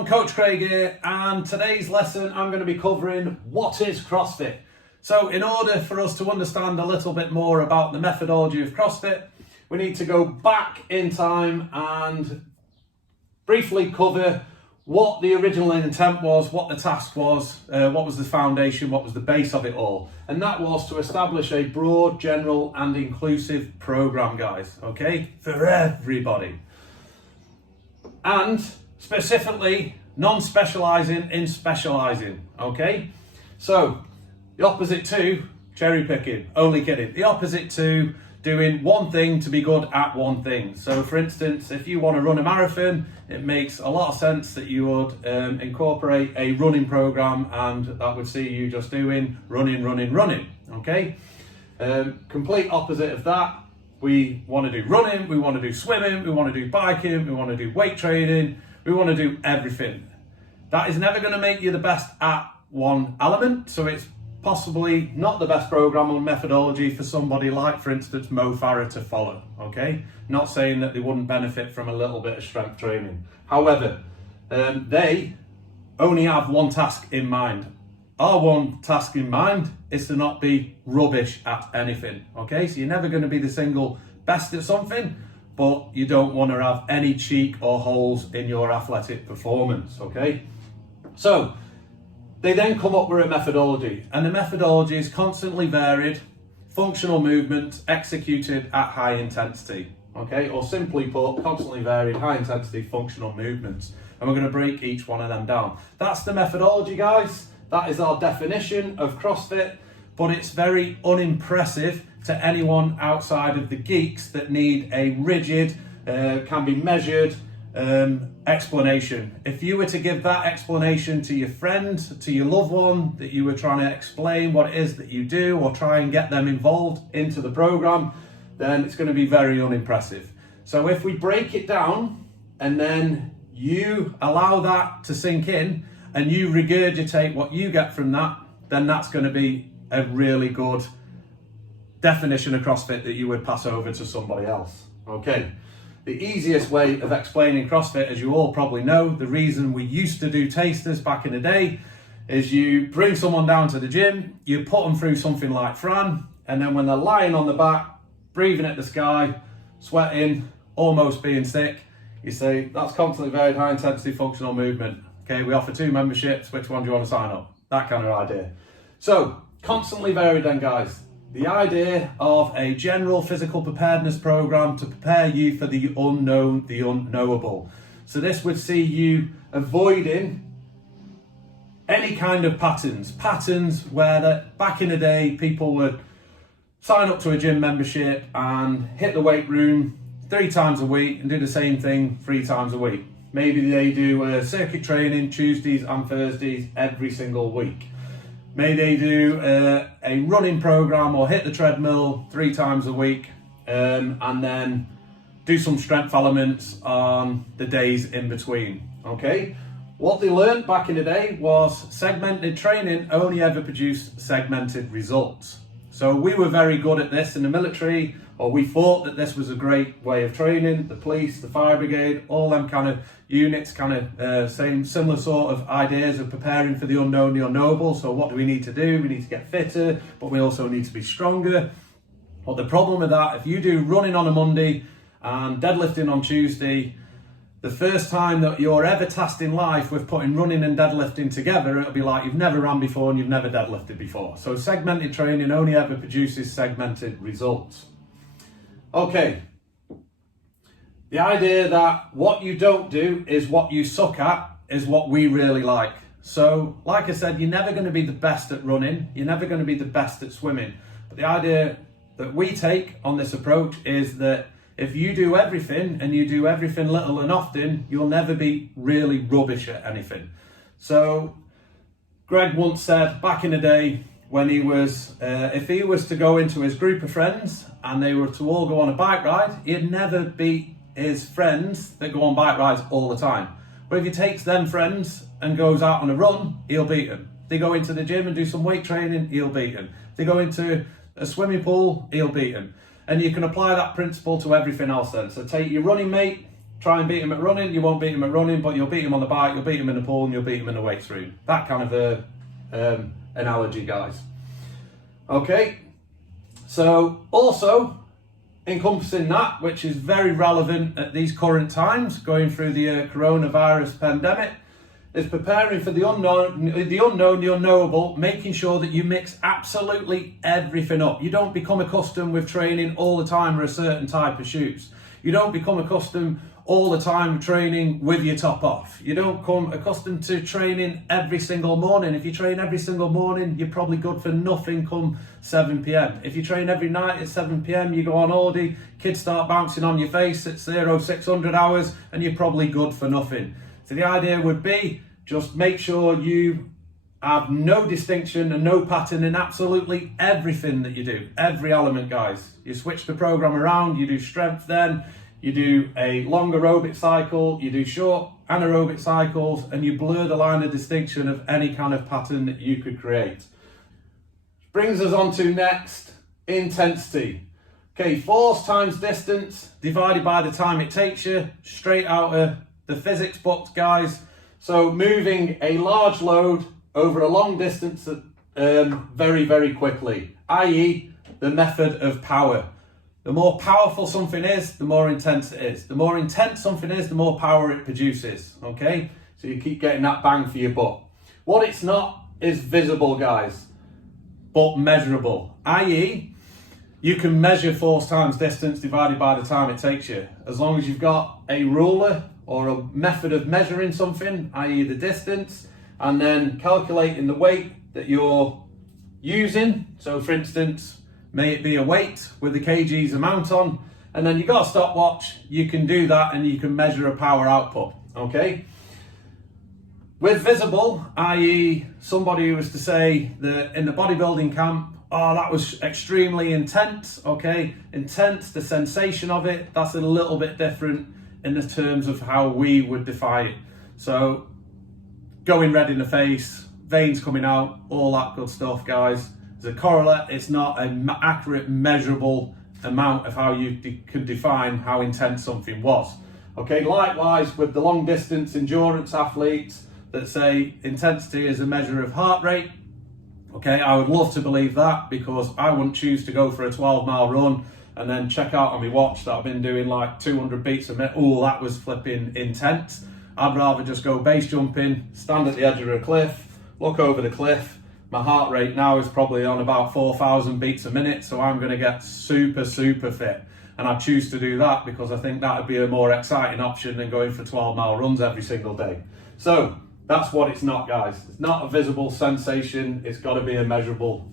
everyone, Coach Craig here, and today's lesson I'm going to be covering what is CrossFit. So in order for us to understand a little bit more about the methodology of CrossFit, we need to go back in time and briefly cover what the original intent was, what the task was, what was the foundation, what was the base of it all. And that was to establish a broad, general and inclusive program, guys, okay, for everybody. And specifically non-specializing in specializing, okay? So the opposite to cherry picking, only kidding. The opposite to doing one thing to be good at one thing. So for instance, if you want to run a marathon, it makes a lot of sense that you would incorporate a running program, and that would see you just doing running, okay? Complete opposite of that. We want to do running, we want to do swimming, we want to do biking, we want to do weight training, we want to do everything. That is never going to make you the best at one element, so it's possibly not the best program or methodology for somebody like, for instance, Mo Farah to follow, okay? Not saying that they wouldn't benefit from a little bit of strength training. However, they only have one task in mind. Our one task in mind is to not be rubbish at anything, okay? So you're never going to be the single best at something, but you don't want to have any cheek or holes in your athletic performance, okay? So they then come up with a methodology, and the methodology is constantly varied, functional movements executed at high intensity, okay? Or simply put, constantly varied, high intensity functional movements. And we're going to break each one of them down. That's the methodology, guys. That is our definition of CrossFit, but it's very unimpressive to anyone outside of the geeks that need a rigid, can be measured explanation. If you were to give that explanation to your friend, to your loved one, that you were trying to explain what it is that you do or try and get them involved into the program, then it's going to be very unimpressive. So if we break it down and then you allow that to sink in and you regurgitate what you get from that, then that's going to be a really good definition of CrossFit that you would pass over to somebody else. Okay. The easiest way of explaining CrossFit, as you all probably know, the reason we used to do tasters back in the day, is you bring someone down to the gym, you put them through something like Fran, and then when they're lying on the back, breathing at the sky, sweating, almost being sick, you say, that's constantly varied high intensity functional movement. Okay, we offer 2 memberships, which one do you want to sign up? That kind of idea. So, constantly varied then, guys. The idea of a general physical preparedness program to prepare you for the unknown, the unknowable. So this would see you avoiding any kind of patterns where back in the day people would sign up to a gym membership and hit the weight room 3 times a week and do the same thing 3 times a week. Maybe they do circuit training Tuesdays and Thursdays every single week. Maybe they do a running program or hit the treadmill 3 times a week and then do some strength elements on the days in between, okay? What they learned back in the day was segmented training only ever produced segmented results. So we were very good at this in the military, or we thought that this was a great way of training. The police, the fire brigade, all them kind of units, similar sort of ideas of preparing for the unknown, the unknowable. So what do we need to do? We need to get fitter, but we also need to be stronger. But the problem with that, if you do running on a Monday and deadlifting on Tuesday, the first time that you're ever tasked in life with putting running and deadlifting together, it'll be like you've never ran before and you've never deadlifted before. So segmented training only ever produces segmented results. Okay, the idea that what you don't do is what you suck at is what we really like. So, like I said, you're never going to be the best at running, you're never going to be the best at swimming. But the idea that we take on this approach is that if you do everything and you do everything little and often, you'll never be really rubbish at anything. So, Greg once said back in the day, when he was, if he was to go into his group of friends and they were to all go on a bike ride, he'd never beat his friends that go on bike rides all the time. But if he takes them friends and goes out on a run, he'll beat them. If they go into the gym and do some weight training, he'll beat them. If they go into a swimming pool, he'll beat them. And you can apply that principle to everything else then. So take your running mate, try and beat him at running, you won't beat him at running, but you'll beat him on the bike, you'll beat him in the pool, and you'll beat him in the weights room. That kind of a analogy, guys. Okay, so also encompassing that, which is very relevant at these current times, going through the coronavirus pandemic, is preparing for the unknown, the unknowable, making sure that you mix absolutely everything up. You don't become accustomed with training all the time with a certain type of shoes. You don't become accustomed all the time training with your top off. You don't come accustomed to training every single morning. If you train every single morning, you're probably good for nothing come 7 p.m. If you train every night at 7 p.m, you go on Aldi, kids start bouncing on your face at 0600 hours, and you're probably good for nothing. So the idea would be just make sure you have no distinction and no pattern in absolutely everything that you do. Every element, guys. You switch the program around, you do strength then, you do a long aerobic cycle, you do short anaerobic cycles, and you blur the line of distinction of any kind of pattern that you could create. Brings us on to next, intensity. Okay, force times distance divided by the time it takes you, straight out of the physics books, guys. So moving a large load over a long distance very, very quickly, i.e. the method of power. The more powerful something is, the more intense it is. The more intense something is, the more power it produces, okay? So you keep getting that bang for your buck. What it's not is visible, guys, but measurable, i.e. you can measure force times distance divided by the time it takes you. As long as you've got a ruler or a method of measuring something, i.e. the distance, and then calculating the weight that you're using. So for instance, may it be a weight with the kgs amount on, and then you've got a stopwatch, you can do that and you can measure a power output, okay? With visible, i.e. somebody who was to say that in the bodybuilding camp, oh, that was extremely intense, okay? Intense, the sensation of it, that's a little bit different in the terms of how we would define it. So going red in the face, veins coming out, all that good stuff, guys. As a correlate, it's not an accurate measurable amount of how you could define how intense something was. Okay, likewise with the long distance endurance athletes that say intensity is a measure of heart rate. Okay, I would love to believe that, because I wouldn't choose to go for a 12-mile run and then check out on my watch that I've been doing like 200 beats a minute. Oh, that was flipping intense. I'd rather just go base jumping, stand at the edge of a cliff, look over the cliff. My heart rate now is probably on about 4,000 beats a minute, so I'm going to get super, super fit. And I choose to do that because I think that would be a more exciting option than going for 12-mile runs every single day. So that's what it's not, guys. It's not a visible sensation. It's got to be a measurable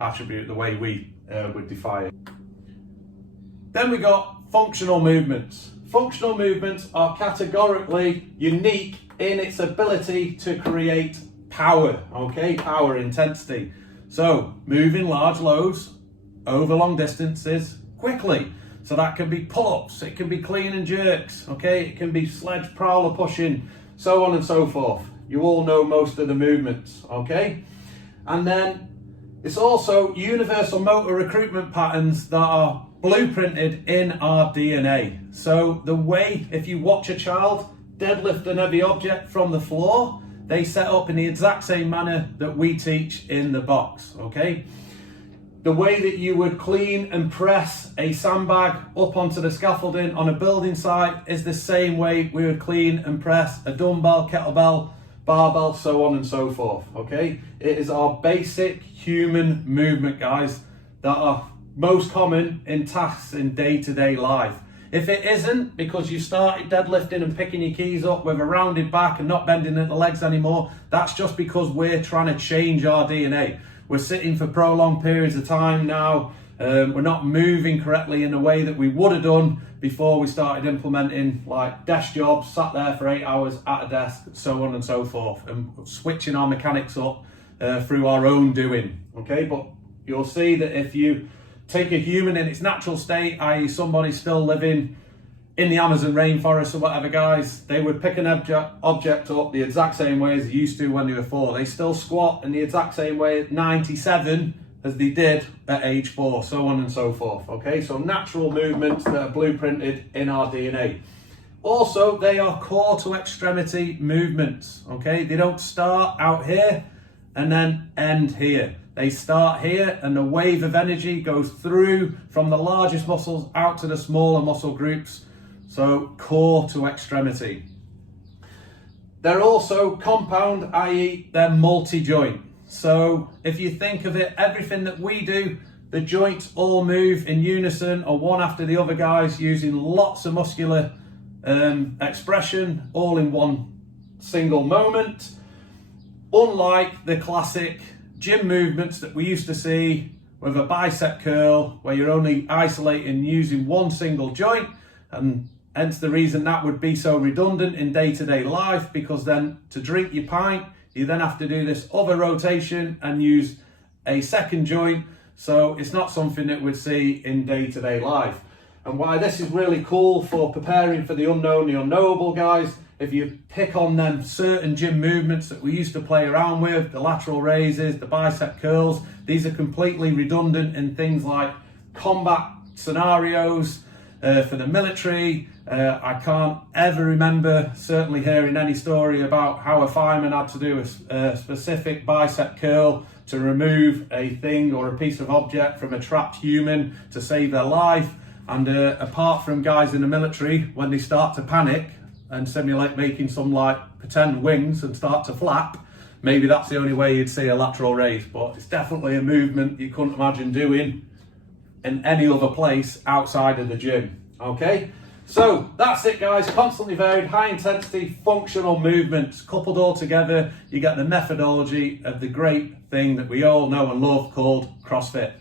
attribute, the way we would define it. Then we got functional movements. Functional movements are categorically unique in its ability to create power, okay? Power, intensity. So moving large loads over long distances quickly. So that can be pull-ups, it can be clean and jerks, okay? It can be sledge prowler pushing, so on and so forth. You all know most of the movements, okay? And then it's also universal motor recruitment patterns that are blueprinted in our DNA. So the way, if you watch a child deadlift an heavy object from the floor, they set up in the exact same manner that we teach in the box, okay? The way that you would clean and press a sandbag up onto the scaffolding on a building site is the same way we would clean and press a dumbbell, kettlebell, barbell, so on and so forth, okay? It is our basic human movement, guys, that are most common in tasks in day-to-day life. If it isn't because you started deadlifting and picking your keys up with a rounded back and not bending at the legs anymore, that's just because we're trying to change our DNA. We're sitting for prolonged periods of time now. We're not moving correctly in the way that we would have done before we started implementing like desk jobs, sat there for 8 hours at a desk, so on and so forth, and switching our mechanics up through our own doing, okay? But you'll see that if you take a human in its natural state, i.e. somebody still living in the Amazon rainforest or whatever, guys, they would pick an object up the exact same way as they used to when they were 4. They still squat in the exact same way at 97 as they did at age 4, so on and so forth, okay? So natural movements that are blueprinted in our DNA. Also, they are core to extremity movements, okay? They don't start out here and then end here. They start here and the wave of energy goes through from the largest muscles out to the smaller muscle groups. So core to extremity. They're also compound, i.e. they're multi-joint. So if you think of it, everything that we do, the joints all move in unison or one after the other, guys, using lots of muscular expression all in one single moment. Unlike the classic gym movements that we used to see with a bicep curl, where you're only isolating using one single joint, and hence the reason that would be so redundant in day-to-day life, because then to drink your pint, you then have to do this other rotation and use a second joint. So it's not something that we'd see in day-to-day life. And why this is really cool for preparing for the unknown, the unknowable, guys, if you pick on them certain gym movements that we used to play around with, the lateral raises, the bicep curls, these are completely redundant in things like combat scenarios for the military. I can't ever remember certainly hearing any story about how a fireman had to do a specific bicep curl to remove a thing or a piece of object from a trapped human to save their life. And apart from guys in the military, when they start to panic and simulate making some like pretend wings and start to flap, maybe that's the only way you'd see a lateral raise. But it's definitely a movement you couldn't imagine doing in any other place outside of the gym. Okay, so that's it, guys. Constantly varied, high intensity, functional movements coupled all together. You get the methodology of the great thing that we all know and love called CrossFit.